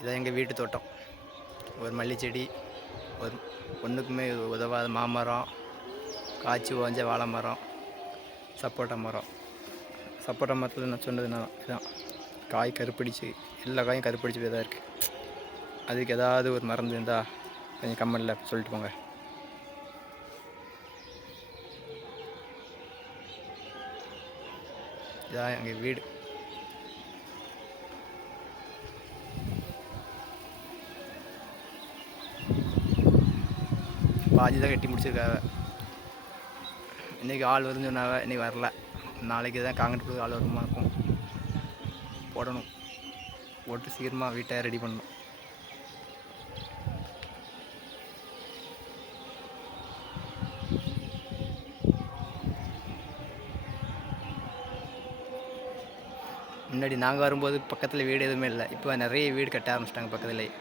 இதான் எங்கள் வீட்டு தோட்டம். ஒரு மல்லி செடி, ஒரு ஒன்றுக்குமே உதவாத மாமரம், காய்ச்சி ஓஞ்ச வாழை மரம், சப்போட்டா மரம். சப்போட்டா மரத்தில் நான் சொன்னதுனால இதான் காய் கருப்பிடிச்சு, எல்லா காயும் கருப்பிடிச்சு போய் தான் இருக்குது. அதுக்கு ஏதாவது ஒரு மருந்து இருந்தால் கொஞ்சம் கமெண்டில் சொல்லிட்டு போங்க. இதான் எங்கள் வீடு. பாதி தான் கட்டி முடிச்சிருக்காங்க. இன்றைக்கி ஆள் வரும்னு சொன்னாங்க, இன்றைக்கி வரல. நாளைக்கு தான் காங்கிரீட் போய் ஆள் வருமா இருக்கும். போடணும், போட்டு சீக்கிரமாக வீட்டை ரெடி பண்ணணும். முன்னாடி நாங்கள் வரும்போது பக்கத்தில் வீடு எதுவுமே இல்லை. இப்போ நிறைய வீடு கட்ட ஆரம்பிச்சிட்டாங்க பக்கத்துலேயே.